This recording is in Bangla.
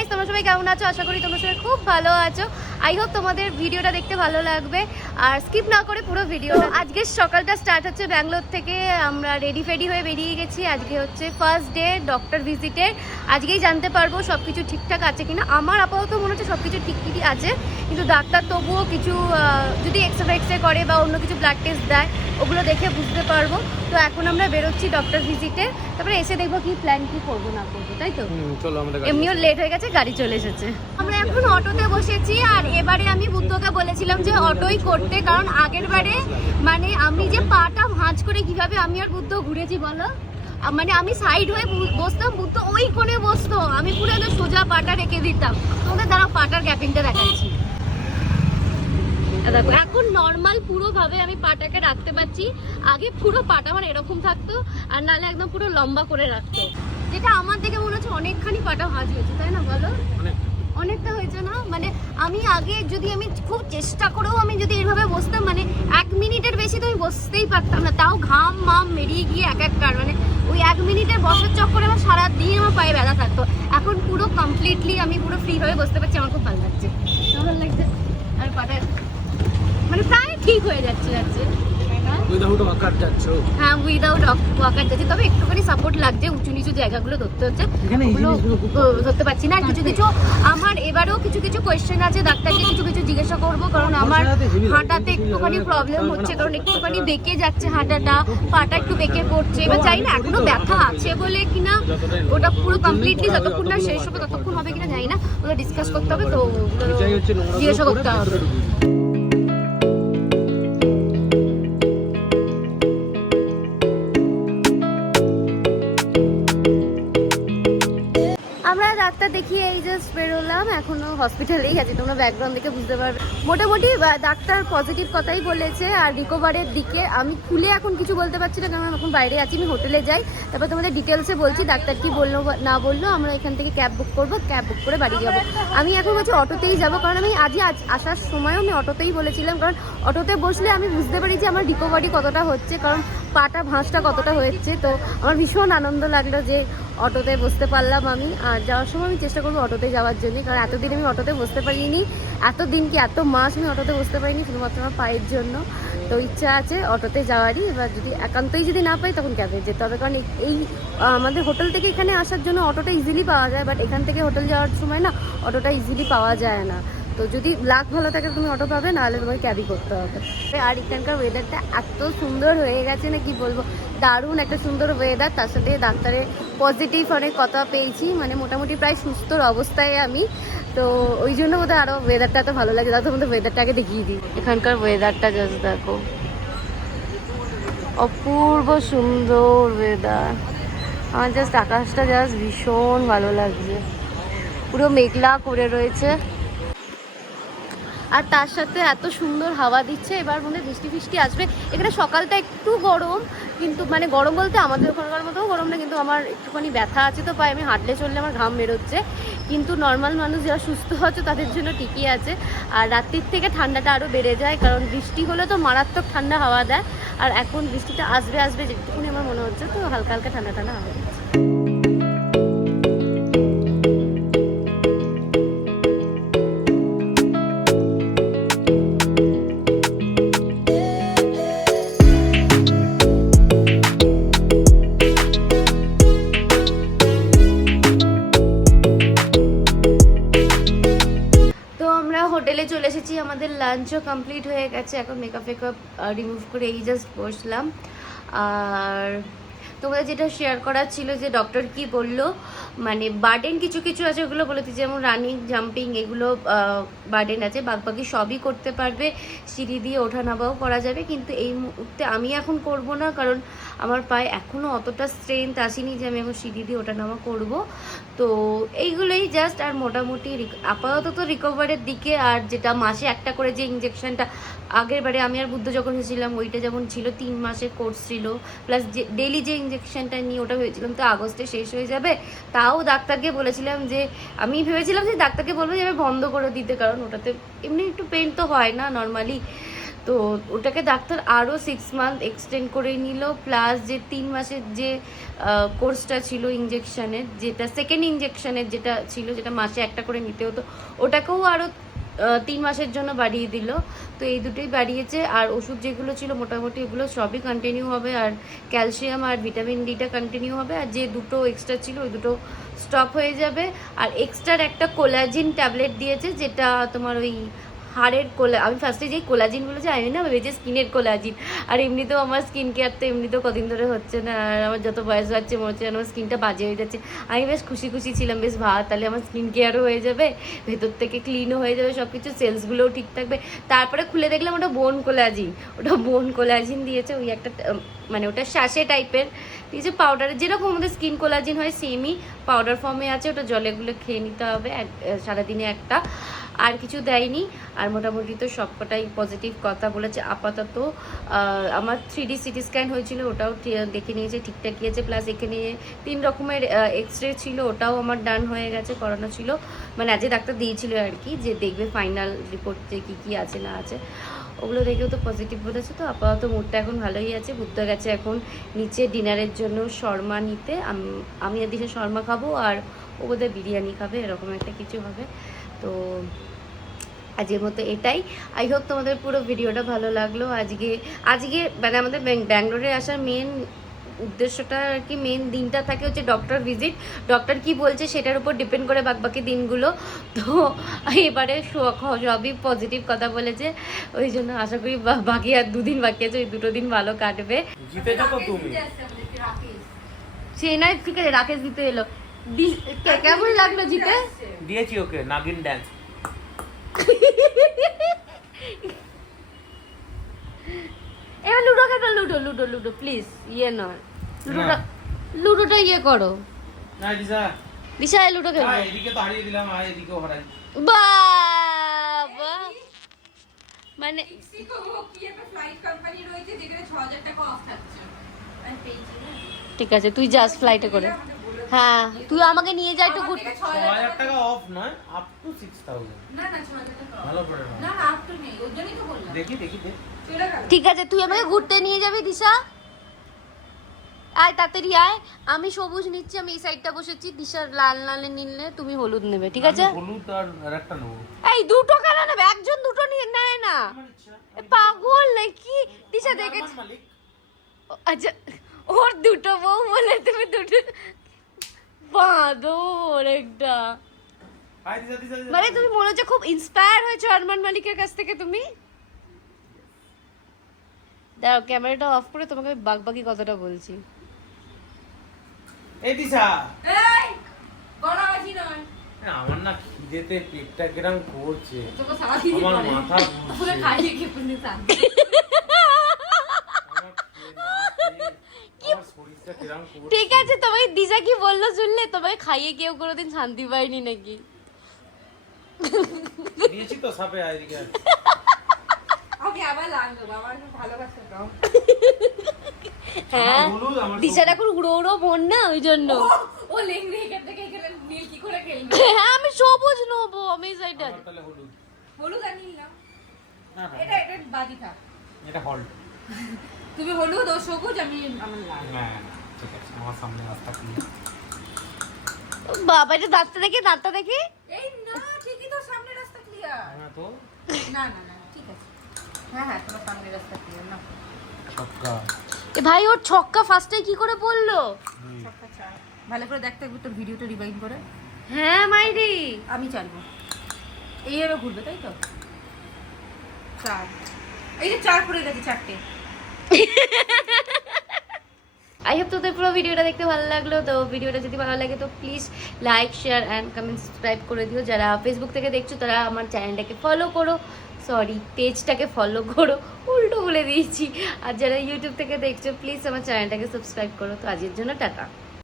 গাইস তোমরা সবাই কেমন আছো? আশা করি তোমরা সবাই খুব ভালো আছো। আই হোপ তোমাদের ভিডিওটা দেখতে ভালো লাগবে। আর স্কিপ না করে পুরো ভিডিও আজকে সকালটা স্টার্ট হচ্ছে ব্যাঙ্গালোর থেকে। আমরা রেডি ফেডি হয়ে বেরিয়ে গেছি। আজকে হচ্ছে ফার্স্ট ডে ডক্টর ভিজিটের আজকেই জানতে পারব সব কিছু ঠিকঠাক আছে কিনা। আমার আপাতত মনে হচ্ছে সব কিছু ঠিকঠাকই আছে। কিন্তু ডাক্তার তবুও কিছু যদি এক্সরে এক্সরে করে বা অন্য কিছু ব্লাড টেস্ট দেয়, ওগুলো দেখে বুঝতে পারব। তো এখন আমরা বেরোচ্ছি ডক্টর ভিজিটে তারপরে এসে দেখব কি প্ল্যান কি করব না করব তাই তো? চলো আমাদের এমনিও লেট হয়ে গেছে গাড়ি চলে এসেছে। আমরা এখন অটোতে বসেছি আর এবারে আমি বুদ্ধকে বলেছিলাম যে অটোই করতে কারণ আগের বারে মানে আমি যে পাটা ভাঁজ করে কীভাবে আমি আর বুদ্ধ ঘুরেছি বলো? মানে আমি সাইড হয়ে বসতাম বুদ্ধ ওই কোণে বসতো। আমি পুরো সোজা পাটা রেখে দিতাম। তোমাদের দ্বারা পাটার গ্যাপিংটা দেখাচ্ছি। এখন নর্মাল পুরো ভাবে আমি পাটাকে রাখতে পারছি। আগে পুরো পাটা আমার এরকম থাকতো, আর নালে একদম পুরো লম্বা করে রাখতো। যেটা আমার দেখে মনে হচ্ছে অনেকখানি পাটা ভাঁজ হয়েছে, তাই না বলো? অনেকটা হয়েছে না? মানে আমি আগে যদি আমি খুব চেষ্টা করেও আমি যদি এভাবে বসতাম মানে এক মিনিটের বেশি তো আমি বসতেই পারতাম না। তাও ঘাম মাম মেরিয়ে গিয়ে এক এক কার মানে ওই এক মিনিটের বসার চক্করে আমার সারা দিন আমার পায়ে ব্যথা থাকতো। এখন পুরো কমপ্লিটলি আমি পুরো ফ্রি হয়ে বসতে পারছি, আমার খুব ভালো লাগছে। ভালো লাগছে? আর পাটা মানে প্রায় ঠিক হয়ে যাচ্ছে যাচ্ছে হ্যাঁ? উইদাউট ওয়াকার যাচ্ছ হ্যাঁ উইদাউট ওয়াকার যাচ্ছে তবে একটুখানি সাপোর্ট লাগছে উঁচু নিচু জায়গাগুলো ধরতে হচ্ছে। ওগুলো ধরতে পারছি না কিছু কিছু আমার এবারেও কিছু কিছু কোয়েশ্চেন আছে ডাক্তারকে কিছু কিছু জিজ্ঞাসা করব কারণ আমার হাঁটাতে একটুখানি প্রবলেম হচ্ছে কারণ একটুখানি বেঁকে যাচ্ছে হাঁটাটা পাটা একটু বেঁকে পড়ছে। এবার জানি না এখনও ব্যথা আছে বলে কিনা ওটা পুরো কমপ্লিটলি যতক্ষণ না শেষ হবে ততক্ষণ হবে কিনা জানি না ওগুলো ডিসকাস করতে হবে তো জিজ্ঞাসা করতে হবে। দেখিয়ে এই জাস্ট বেরোলাম, এখনও হসপিটালেই আছি, তোমরা ব্যাকগ্রাউন্ড দেখে বুঝতে পারবে। মোটামুটি ডাক্তার পজিটিভ কথাই বলেছে, আর রিকভারের দিকে আমি খুলে এখন কিছু বলতে পারছি না, কারণ এখন বাইরে আছি, আমি হোটেলে যাই। তারপর তোমাদের ডিটেলসে বলছি, ডাক্তার কি বলল না বলল, আমরা এখান থেকে ক্যাব বুক করব ক্যাব বুক করে বাড়ি যাব। আমি এখন হচ্ছে অটোতেই যাব, কারণ আমি আজই আজ, আসার সময়ও আমি অটোতেই বলেছিলাম, কারণ অটোতে বসলে আমি বুঝতে পারি যে আমার রিকভারি কতটা হচ্ছে, কারণ পাটা ভাঁজটা কতটা হয়েছে, তো আমার ভীষণ আনন্দ লাগল যে অটোতে বসতে পারলাম আমি। আর যাওয়ার সময় আমি চেষ্টা করব অটোতে যাওয়ার জন্য, কারণ এতদিন আমি অটোতে বসতে পারিনি। এতদিন কি এত মাস আমি অটোতে বসতে পারিনি, শুধুমাত্র আমার পায়ের জন্য। তো ইচ্ছা আছে অটোতে যাওয়ারই। এবার যদি একান্তই যদি না পাই, তখন ক্যাবে যেতে হবে? কারণ এই- আমাদের হোটেল থেকে এখানে আসার জন্য অটোটা ইজিলি পাওয়া যায় বাট এখান থেকে হোটেল যাওয়ার সময় না, অটোটা ইজিলি পাওয়া যায় না। তো যদি লাক ভালো থাকে তুমি অটো পাবে, নাহলে তোমাকে ক্যাবই করতে হবে। আর এখানকার ওয়েদারটা এত সুন্দর হয়ে গেছে না, কি বলব? দারুণ একটা সুন্দর ওয়েদার তার সাথে ডাক্তারের পজিটিভ অনেক কথা পেয়েছি মানে মোটামুটি প্রায় সুস্থর অবস্থায় আমি। তো ওই জন্য বোধহয় আরও ওয়েদারটা এত ভালো লাগে তার তোমাদের ওয়েদারটাকে দেখিয়ে দিই। এখানকার ওয়েদারটা জাস্ট দেখো। অপূর্ব সুন্দর ওয়েদার আমার জাস্ট আকাশটা জাস্ট ভীষণ ভালো লাগছে। পুরো মেঘলা করে রয়েছে। আর তার সাথে এত সুন্দর হাওয়া দিচ্ছে, এবার মনে বৃষ্টি ফিষ্টি আসবে। এখানে সকালটা একটু গরম, কিন্তু মানে গরম বলতে আমাদের ওখানকার মতো গরম না, কিন্তু আমার একটুখানি ব্যথা আছে তো পায়ে, আমি হাঁটলে চললে আমার ঘাম বেরোচ্ছে। কিন্তু নর্মাল মানুষ যারা সুস্থ আছে, তাদের জন্য ঠিকই আছে। আর রাত্রির থেকে ঠান্ডাটা আরও বেড়ে যায়, কারণ বৃষ্টি হলে তো মারাত্মক ঠান্ডা হাওয়া দেয়। আর এখন বৃষ্টিটা আসবে আসবে যেটুকুনি আমার মনে হচ্ছে তো হালকা হালকা ঠান্ডা ঠান্ডা হাওয়া দিচ্ছে। লাঞ্চও কমপ্লিট হয়ে গেছে, এখন মেকআপ ফেকআপ রিমুভ করে এই জাস্ট বসলাম। আর তোমাদের যেটা শেয়ার করার ছিল যে ডক্টর কি বলল মানে বার্ডেন কিছু কিছু আছে, ওগুলো বলে দিচ্ছে যেমন রানিং জাম্পিং এগুলো বার্ডেন আছে বাকি সবই করতে পারবে, সিঁড়ি দিয়ে ওঠা নামাও করা যাবে, কিন্তু এই মুহূর্তে আমি এখন করব না, কারণ আমার পায়ে এখনও অতটা স্ট্রেংথ আসেনি যে আমি এখন সিঁড়ি দিয়ে ওঠা নামা করব। তো এইগুলোই জাস্ট আর মোটামুটি আপাতত রিকভারের দিকে আর যেটা মাসে একটা করে যে ইঞ্জেকশনটা আগের বারে আমি আর বুদ্ধ যখন এসেছিলাম ওইটা যেমন ছিল তিন মাসের কোর্স ছিল প্লাস যে ডেলি যে ইঞ্জেকশনটা নিয়ে ওটা ভেবেছিলাম তো আগস্টে শেষ হয়ে যাবে, তাও ডাক্তারকে বলেছিলাম যে, আমি ভেবেছিলাম যে ডাক্তারকে বলব যে আমি বন্ধ করে দিতে, কারণ ওটাতে এমনি একটু পেন তো হয় না নর্মালি তো ওটাকে ডাক্তার আরও সিক্স মান্থ এক্সটেন্ড করে নিল প্লাস যে তিন মাসের যে কোর্সটা ছিল ইঞ্জেকশনের যেটা সেকেন্ড ইঞ্জেকশনের যেটা ছিল, যেটা মাসে একটা করে নিতে হতো, ওটাকেও আরও তিন মাসের জন্য বাড়িয়ে দিল। তো এই দুটোই বাড়িয়েছে, আর ওষুধ যেগুলো ছিল মোটামুটি এগুলো সবই কন্টিনিউ হবে, আর ক্যালসিয়াম আর ভিটামিন ডিটা কন্টিনিউ হবে, আর যে দুটো এক্সট্রা ছিল ওই দুটো স্টপ হয়ে যাবে। আর এক্সট্রার একটা কোলাজিন ট্যাবলেট দিয়েছে, যেটা তোমার ওই হাড়ের কোলা, আমি ফার্স্টে যেই কোলাজিন বলেছি, আমি না ভেবেছি স্কিনের কোলাজিন। আর এমনিতেও আমার স্কিন কেয়ার তো এমনিতেও কদিন ধরে হচ্ছে না, আর আমার যত বয়স হচ্ছে, মনে হচ্ছে আমার স্কিনটা বাজে হয়ে যাচ্ছে। আমি বেশ খুশি খুশি ছিলাম, বেশ ভাত তাহলে আমার স্কিন কেয়ারও হয়ে যাবে, ভেতর থেকে ক্লিনও হয়ে যাবে সব কিছু সেলসগুলোও ঠিক থাকবে। তারপরে খুলে দেখলাম ওটা বোন কোলাজিন ওটা বোন কোলাজিন দিয়েছে ওই একটা মানে ওটা শ্বাসে টাইপের দিয়েছে পাউডার যেরকম আমাদের স্কিন কোলাজিন হয় সেমই পাউডার ফর্মে আছে, ওটা জলেগুলো খেয়ে নিতে হবে, এক- সারাদিনে একটা। আর কিছু দেয়নি। আর মোটামুটি তো সবকটাই পজিটিভ কথা বলেছে। আপাতত আমার থ্রি ডি সিটি স্ক্যান হয়েছিল, ওটাও দেখে নিয়েছে, ঠিকঠাক গিয়েছে। প্লাস এখানে তিন রকমের এক্স রে ছিল, ওটাও আমার ডান হয়ে গেছে, করানো ছিল। মানে আজকে ডাক্তার দিয়েছিল আর কি, যে দেখবে ফাইনাল রিপোর্টে কী কী আছে না আছে। ওগুলো দেখেও তো পজিটিভ বলেছে তো আপাতত মুডটা এখন ভালোই আছে, বুদ্ধ গেছে এখন নিচে ডিনারের জন্য শর্মা নিতে। আম- আর দিশে শর্মা খাব আর ও বোধহয় বিরিয়ানি খাবে, এরকম একটা কিছু হবে। তো আজকের মতো এটাই। আই হোপ তোমাদের পুরো ভিডিওটা ভালো লাগল। আজকে আজকে মানে আমাদের ব্যাং- ব্যাঙ্গালোরে আসার মেন উদ্দেশ্যটা আর কি মেন দিনটা থাকে হচ্ছে ডক্টর ভিজিট ডক্টর কি বলছে সেটার উপর ডিপেন্ড করে বাকি দিনগুলো। তো এবারে সবই পজিটিভ কথা বলেছে। ওই জন্য আশা করি বাকি আর দুদিন বাকি আছে ওই দুটো দিন ভালো কাটবে। সে নয় ঠিক আছে রাকেশ দিতে এলো। কেমন লাগল জিতে? দিয়েছি ওকে নাগিন ড্যান্স এবার লুডো খেলো লুডো লুডো লুডো প্লিজ ইয়ে নয়। লুডোটা লুডোটা ইয়ে করো। না দিশা। দিশা এই লুডো খেলো আয়, এদিকে তো হারিয়ে দিলাম এদিকেও হারাই। বাবা! মানে ঠিক আছে তুই যাস ফ্লাইটে করে। হ্যাঁ তুই আমাকে নিয়ে যা একটু ঘুরতে ছ হাজার টাকা অফ নয় আপ টু সিক্স থাউজেন্ড ভালো করে নাও। দেখি দেখি দেখ ঠিক আছে তুই আমাকে ঘুরতে নিয়ে যাবি দিশা? আয় তাড়াতাড়ি আয়। আমি সবুজ নিচ্ছি আমি এই সাইডটা বসেছি। দিশা লাল লালে নিলে তুমি হলুদ নেবে ঠিক আছে? হলুদ আর আর একটা নেব। এই দুটো কেন নেবে? একজন দুটো নিয়ে নেয় না। পাগল নাকি? দিশা দেখে আচ্ছা ওর দুটো বউ বলে তুমি দুটো বাঁদর একটা। মানে তুমি মনে হচ্ছে খুব ইন্সপায়ার হয়েছো আরমান মালিকের কাছ থেকে তুমি? দাঁড়াও ক্যামেরাটা অফ করে তোমাকে বাগবাকি কথাটা বলছি। এই দিশা। না, আমার না খিদেতে পেটটা কিরম করছে। আমার মাথা ঘুরছে। আমার খেয়ে না খেয়ে আমার শরীরটা কিরম করছে। ঠিক আছে তোমাকে দিশা কি বলল শুনলে? তোমাকে খাইয়ে কেউ কোনোদিন শান্তি পায়নি নাকি? দিয়েছি তো সাপে আয় হ্যাঁ দিশার এখন উড়ো উড়ো মন না ওই জন্য। হ্যাঁ আমি সবুজ নেব আমি হলুদ। আর নীল না? এটা এটা বাজি থাক। এটা হল্ট। তুমি হলুদ ও সবুজ আমি আমার লাল। ঠিক আছে আমার সামনে রাস্তা খুলে বাবা এটা দাঁতটা দেখি দাঁতটা দেখি। এই না ঠিকই তো সামনে রাস্তা ক্লিয়ার তো? না না না ঠিক আছে। এ ভাই ওর ছক্কা ফার্স্টে কি করে ভালো করে দেখতে একটু ভিডিওটা রিভাইন্ড করে। হ্যাঁ মাইরি। আমি চালবো এইভাবে ঘুরবে তাই তো? চার। এই যে চার পড়ে গেছে চারটে। আই হোপ তোদের পুরো ভিডিওটা দেখতে ভালো লাগল। তো ভিডিওটা যদি ভালো লাগে তো please like share and comment subscribe করে দিও। যারা ফেসবুক থেকে দেখছ তারা আমার চ্যানেলটাকে ফলো করো। সরি পেজটাকে ফলো করো। উল্টো বলে দিয়েছি। আর যারা ইউটিউব থেকে দেখছ প্লিজ আমার চ্যানেলটাকে সাবস্ক্রাইব করো। তো আজকের জন্য টাটা।